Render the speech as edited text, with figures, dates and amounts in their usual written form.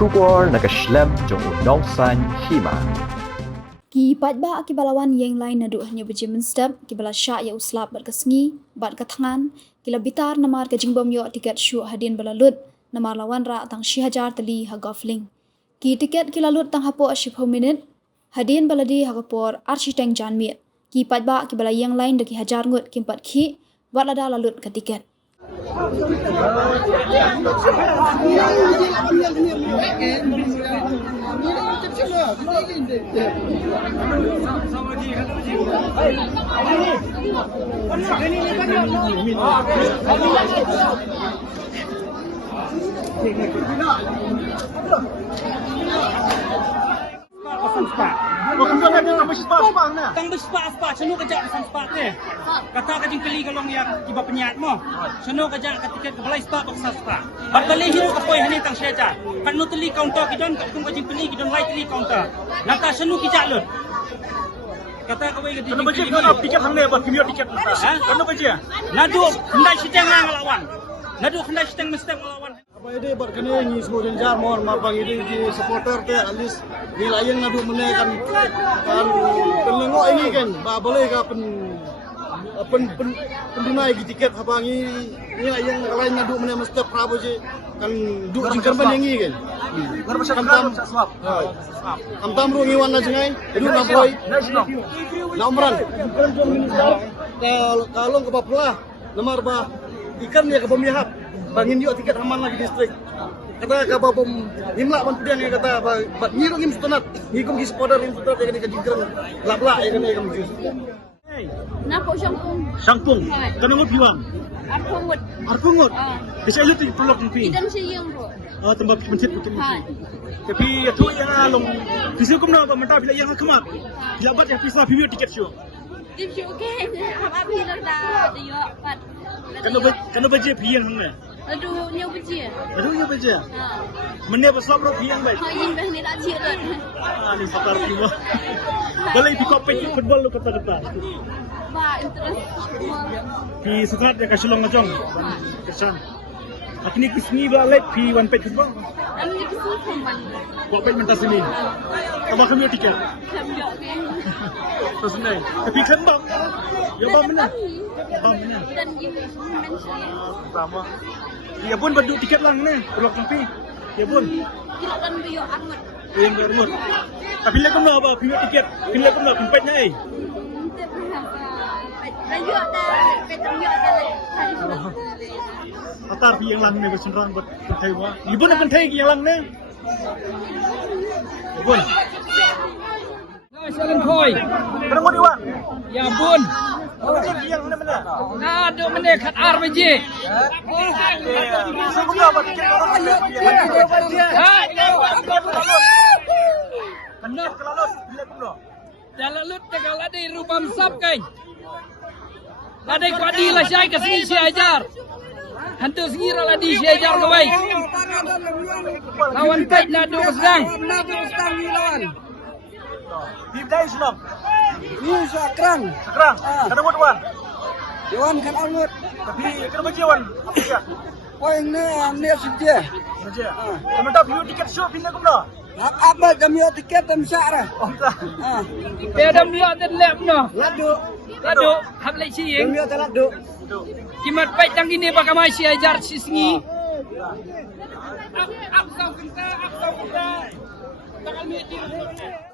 Shubor nakaslem jong unong san hima. Ki patba ki balawan yang lain nadu hanya berjimin step ki bala syak ya uslap bat kesngi bat ketangan ki bitar namar ke jingbom yo tiket syu hadin balalut namar lawan ra tang shihajar tali ha gofling ki tiket ki lalut tang hapo 10 minit hadin baladi ha kapor architeng janmi ki patba ki bala yang lain de ki hajar ngut ki pat ki bat lada lalut ke tiket. Tang bespa seno kejak pesan spa ni. Kata ka jing kali kalong ya tiba penyat mo. Seno kejak ketika ke balai spa pesan spa. Bat balik hiru ka poi hani tang syaja. Kan no teli counter kidon ka tung ka jing peli kidon lai teli counter. Nata seno kijak lut. Kata ka wei gedi. Kena baje kena tiket hang ne ba kimio tiket masa. Ha? Kena baje. Nadu hendai siteng ngalawan. Nadu hendai siteng mesti ngalawan. Apa ini berkene ni semua jenjar mohon marbang ini di supporter te alis ni layan nadu menekan kan penengok ini kan ba boleh ka pendunai di tiket habangi ni layan lain nadu mene mesti prabo je kan du jingkan benengi kan kam ru ngiwan na jengai du na boy namran kalong ke bapula lemar ba ikan ya ke pemihak bangin yuk tiket aman lagi distrik kata ka bom himla man pudiang ya kata bat ngiru ngim sutanat ngikum di spodar ngim sutanat ya kan jingkran labla ya kan ya jus Napo Sangpung. Sangpung. Kena ngut piwan. Arpungut. Arpungut. Bisa lu ti pelok ni. Idan siyang bro. Ah tempat mencit betul. Tapi itu yang along. Bisa kumna ba menta bila yang kemat. Bila bat yang bisa video tiket show. Tip show ke. Apa bila dah dia pat. Kena baje piang hang. Aduh nyu beji. Aduh ya baje. Ha. Mene besok ro piang baik. Ha yin bah ni dak cik dah. Ah ni pakar piwa. Balai di kopek football lu kata-kata. Ba interest. Pi sukat ya kasulong ngajong. Kesan. Akini kisni ba light pi one page football. Ami kisu kumban. Buat page mentas ini. Tambah kami tiket. Kamyo ke. Terus naik. Tapi kan bang. Ya bang mana? Bang mana? Dan yin mention. Sama. Ya pun berdua tiket lang ni. Pelok tempi. Ya pun. Kilo dan biyo angut. Yang bermut. Tapi lek kena apa? Pilih tiket. Pilih kena tempatnya eh. Rayu dah, petam yo dah. Atar pi yang lang ni bersenrang buat thai wa. Ibu nak thai yang lang ni. Ibu. Salam koi. Kena mau diwan. Ya bun. Macam yang mana? Nado mene khat ar beje. So kena apa tiket orang ni? Ha. Benar kalau bila kena. Dalam lut tegal ada rubam sap kan. Ada kuadi lah syai ke sini si ajar. Hantu sengira lah di si ajar ke baik. Lawan pek nado sedang. lawan Di dah Islam. ni sakrang Sekarang kena mau diwan. dewan kan angut Tapi kena baca wan. Apa dia? poin ni sejah Baca. Kena dah view tiket show pindah kena. apa kami tiket dan syarah Oh tak. Pedam dia dan lep no. ladu Lado hab lai si yeng. kami ladu Kimat pek tang ini bakamai si ajar si sengi. Up, up, up, up, up, up, up. Takal mi